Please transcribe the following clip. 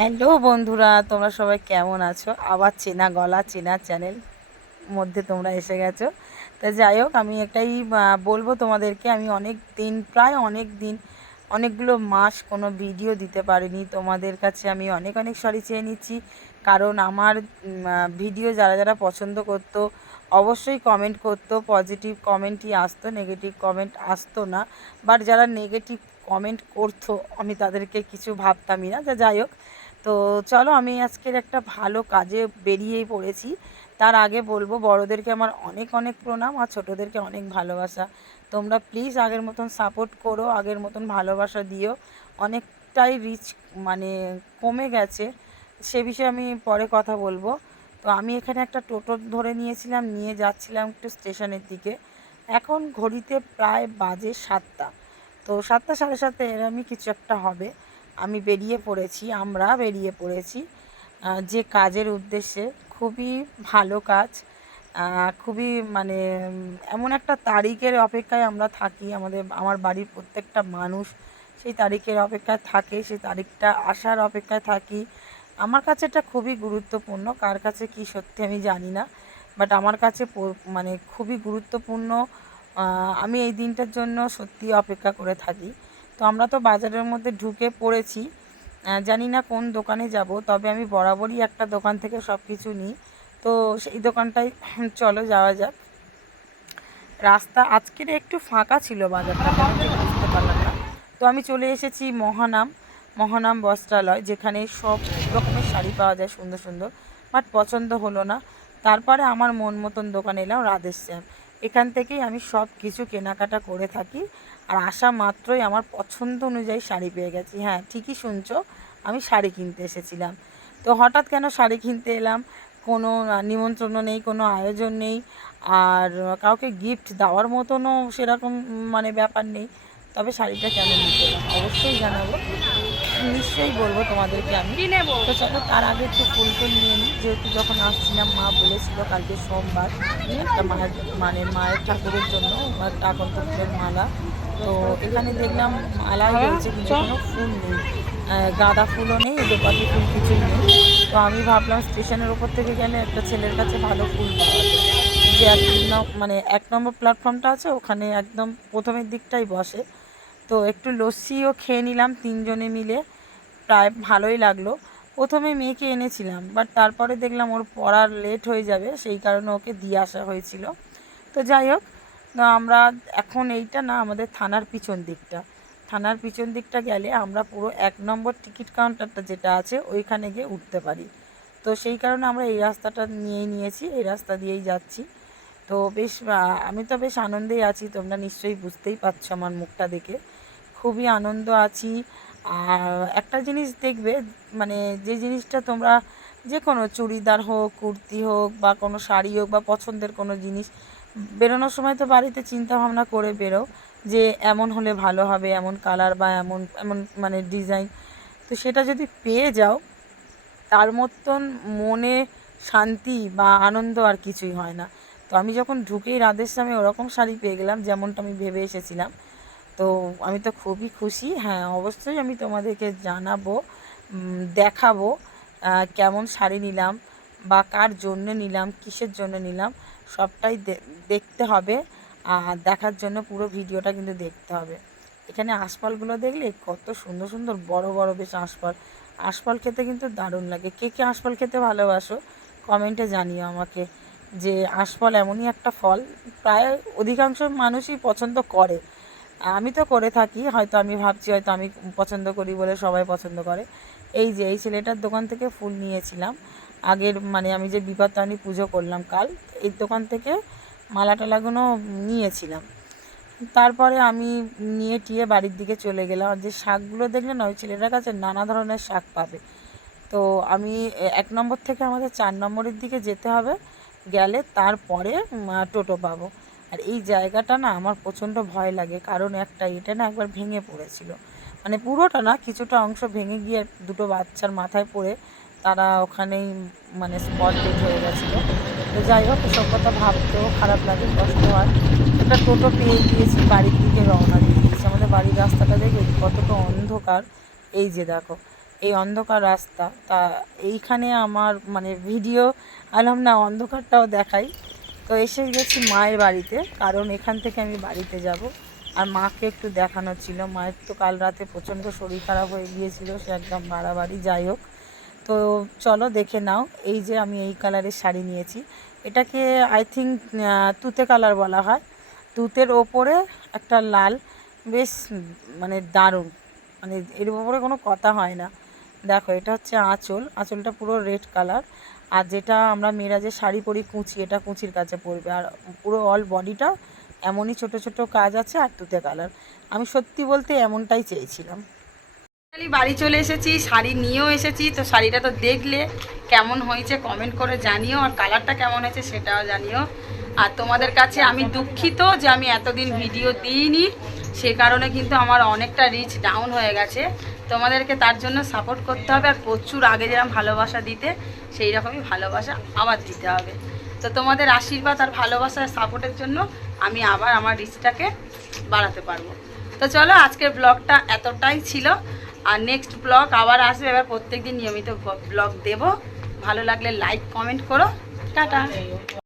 Hello বন্ধুরা, তোমরা সবাই কেমন আছো? আবার চেনা গলা চেনা চ্যানেল মধ্যে তোমরা এসে গেছো। তা যাই হোক, আমি এটাই বলবো তোমাদেরকে, আমি প্রায় অনেক দিন অনেকগুলো মাস কোনো ভিডিও দিতে পারিনি। তোমাদের কাছে আমি অনেক অনেক সরি চেয়ে নিচ্ছি, কারণ আমার ভিডিও যারা যারা পছন্দ করতো অবশ্যই কমেন্ট করতো, পজিটিভ কমেন্টই আসতো, নেগেটিভ কমেন্ট আসতো না। বাট যারা নেগেটিভ কমেন্ট করতো আমি তাদেরকে কিছু ভাবতামই না। যাই হোক, তো চলো, আমি আজকের একটা ভালো কাজে বেরিয়েই পড়েছি। তার আগে বলবো, বড়োদেরকে আমার অনেক অনেক প্রণাম আর ছোটোদেরকে অনেক ভালোবাসা। তোমরা প্লিজ আগের মতন সাপোর্ট করো, আগের মতন ভালোবাসা দিও। অনেকটাই রিচ মানে কমে গেছে, সে বিষয়ে আমি পরে কথা বলবো। তো আমি এখানে একটা টোটো ধরে নিয়েছিলাম, নিয়ে যাচ্ছিলাম একটু স্টেশনের দিকে। এখন ঘড়িতে প্রায় বাজে 7টা, তো 7টা সাড়ে 7টা এরমই কিছু একটা হবে। আমরা বেরিয়ে পড়েছি যে কাজের উদ্দেশ্যে। খুবই ভালো কাজ, খুবই মানে এমন একটা তারিখের অপেক্ষায় আমরা থাকি। আমার বাড়ির প্রত্যেকটা মানুষ সেই তারিখের অপেক্ষায় থাকে, সেই তারিখটা আসার অপেক্ষায় থাকি। আমার কাছে এটা খুবই গুরুত্বপূর্ণ, কার কাছে কি সত্যি আমি জানি না, বাট আমার কাছে মানে খুবই গুরুত্বপূর্ণ। আমি এই দিনটার জন্য সত্যি অপেক্ষা করে থাকি। তো আমরা তো বাজারের মধ্যে ঢুকে পড়েছি, জানি না কোন দোকানে যাব, তবে আমি বরাবরই একটা দোকান থেকে সব কিছু নিই। তো সেই দোকানটাই চলো যাওয়া যাক। রাস্তা আজকের একটু ফাঁকা ছিল, বাজারটা কেন ঠিক বুঝতে পারলাম না। তো আমি চলে এসেছি মহানাম বস্ত্রালয়, যেখানে সব রকমের শাড়ি পাওয়া যায় সুন্দর সুন্দর। বাট পছন্দ হলো না। তারপরে আমার মন মতন দোকানে এলাম, রাধেশ্যাম। এখান থেকেই আমি সব কিছু কেনাকাটা করে থাকি। আর আসা মাত্রই আমার পছন্দ অনুযায়ী শাড়ি পেয়ে গেছি। হ্যাঁ, ঠিকই শুনছো, আমি শাড়ি কিনতে এসেছিলাম। তো হঠাৎ কেন শাড়ি কিনতে এলাম? কোনো নিমন্ত্রণও নেই, কোনো আয়োজন নেই, আর কাউকে গিফট দেওয়ার মতনও সেরকম মানে ব্যাপার নেই। তবে শাড়িটা কেন নিতে এলাম অবশ্যই জানাবো, নিশ্চয়ই বলবো তোমাদেরকে আমি। তো চলো, তার আগে একটু ফুল টুল নিয়ে নিই, যেহেতু যখন আসছিলাম মা বলেছিল কালকে সোমবার একটা মায়ের ঠাকুরের জন্য একটা আকন্ত ফুলের মালা। তো এখানে দেখলাম মালাই রয়েছে, কিন্তু কোনো ফুল নেই, গাঁদা ফুলও নেই, দোপাটি ফুল কিছুই নেই। তো আমি ভাবলাম স্টেশনের ওপর থেকে গেলে একটা ছেলের কাছে ভালো ফুল পাওয়া যায়, যে 1 নম্বর প্ল্যাটফর্মটা আছে, ওখানে একদম প্রথমের দিকটাই বসে। তো একটু লস্যিও খেয়ে নিলাম তিনজনে মিলে, প্রায় ভালোই লাগলো। প্রথমে মেয়েকে এনেছিলাম, বাট তারপরে দেখলাম ওর পড়ার লেট হয়ে যাবে, সেই কারণে ওকে দিয়ে আসা হয়েছিল। তো যাই হোক, তো আমরা এখন এইটা না, আমাদের থানার পিছন দিকটা গেলে আমরা পুরো 1 নম্বর টিকিট কাউন্টারটা যেটা আছে ওইখানে গিয়ে উঠতে পারি। তো সেই কারণে আমরা এই রাস্তাটা নিয়েছি, এই রাস্তা দিয়েই যাচ্ছি। তো বেশ আমি তো বেশ আনন্দেই আছি, তোমরা নিশ্চয়ই বুঝতেই পারছো আমার মুখটা দেখে। খুবই আনন্দ আছি। আর একটা জিনিস দেখবে, মানে যে জিনিসটা তোমরা যে কোনো চুড়িদার হোক, কুর্তি হোক, বা কোনো শাড়ি হোক, বা পছন্দের কোনো জিনিস, বেরোনোর সময় তো বাড়িতে চিন্তা ভাবনা করে বেরো যে এমন হলে ভালো হবে, এমন কালার বা এমন এমন মানে ডিজাইন। তো সেটা যদি পেয়ে যাও, তার মতন মনে শান্তি বা আনন্দ আর কিছুই হয় না। তো আমি যখন ঢুকেই রাধেশ্যামে ওরকম শাড়ি পেয়ে গেলাম যেমনটা আমি ভেবে এসেছিলাম, তো আমি তো খুবই খুশি। হ্যাঁ, অবশ্যই আমি তোমাদেরকে জানাবো, দেখাবো কেমন শাড়ি নিলাম বা কার জন্য নিলাম, কিসের জন্য নিলাম, সবটাই দেখতে হবে। আর দেখার জন্য পুরো ভিডিওটা কিন্তু দেখতে হবে। এখানে আশফলগুলো দেখলে কত সুন্দর সুন্দর বড় বড় বেশ আশফল খেতে কিন্তু দারুণ লাগে। কে কে আশফল খেতে ভালোবাসো কমেন্টে জানিও আমাকে, যে আশফল এমনই একটা ফল প্রায় অধিকাংশ মানুষই পছন্দ করে। আমি তো করে থাকি, হয়তো আমি ভাবছি হয়তো আমি পছন্দ করি বলে সবাই পছন্দ করে। এই যে এই ছেলেটার দোকান থেকে ফুল নিয়েছিলাম আগের, মানে আমি যে বিপত্তারিণী পুজো করলাম কাল, এই দোকান থেকে মালা টালাগুলো নিয়েছিলাম। তারপরে আমি নিয়ে টিয়ে বাড়ির দিকে চলে গেলাম। আর যে শাকগুলো দেখলে না, ওই ছেলেটার কাছে নানা ধরনের শাক পাবে। তো আমি 1 নম্বর থেকে আমাদের 4 নম্বরের দিকে যেতে হবে, গেলে তারপরে টোটো পাবো। আর এই জায়গাটা না আমার প্রচণ্ড ভয় লাগে, কারণ এটা না একবার ভেঙে পড়েছিল, মানে পুরোটা না, কিছুটা অংশ ভেঙে গিয়ে দুটো বাচ্চার মাথায় পড়ে তারা ওখানেই মানে স্পট ডেড হয়ে গেছিলো। তো যাই হোক, এসব কথা ভাবতেও খারাপ লাগে, কষ্ট হয়। একটা টোটো পেয়ে গিয়েছি, বাড়ির দিকে রওনা দিয়ে দিয়েছি। আমাদের বাড়ির রাস্তাটা দেখবে কতটা অন্ধকার, এই যে দেখো। এই অন্ধকার রাস্তা, তা এইখানে আমার মানে ভিডিও আলহাম না অন্ধকারটাও দেখাই। তো এসে গেছি মায়ের বাড়িতে, কারণ এখান থেকে আমি বাড়িতে যাব। আর মাকে একটু দেখানো ছিল, মায়ের তো কাল রাতে প্রচণ্ড শরীর খারাপ হয়ে গিয়েছিল, সে একদম বাড়াবাড়ি। যাই হোক, তো চলো দেখে নাও। এই যে আমি এই কালারের শাড়ি নিয়েছি, এটাকে আই থিঙ্ক তুতে কালার বলা হয়। তুতের ওপরে একটা লাল, বেশ মানে দারুণ, মানে এর ওপরে কোনো কথা হয় না। দেখো এটা হচ্ছে আঁচল, আঁচলটা পুরো রেড কালার। আর যেটা আমরা মেয়েরা যে শাড়ি পরি কুঁচি, এটা কুঁচির কাছে পরবে। আর পুরো অল বডিটা এমনই ছোট ছোট কাজ আছে, আর তুতে কালার। আমি সত্যি বলতে এমনটাই চেয়েছিলাম। বাড়ি চলে এসেছি, শাড়ি নিয়েও এসেছি। তো শাড়িটা তো দেখলে কেমন হয়েছে কমেন্ট করে জানিও, আর কালারটা কেমন হয়েছে সেটাও জানিও। আর তোমাদের কাছে আমি দুঃখিত যে আমি এতদিন ভিডিও দিইনি, সে কারণে কিন্তু আমার অনেকটা রিচ ডাউন হয়ে গেছে। তোমাদেরকে তার জন্য সাপোর্ট করতে হবে, আর প্রচুর আগে যেরকম ভালোবাসা দিতে সেই রকমই ভালোবাসা আবার দিতে হবে। তো তোমাদের আশীর্বাদ আর ভালোবাসার সাপোর্টের জন্য আমি আবার আমার রিচটাকে বাড়াতে পারবো। তো চলো, আজকের ব্লগটা এতটাই ছিল। আর নেক্সট ব্লগ আবার আসবে, এবার প্রত্যেকদিন নিয়মিত ব্লগ দেব। ভালো লাগলে লাইক কমেন্ট করো। টাটা।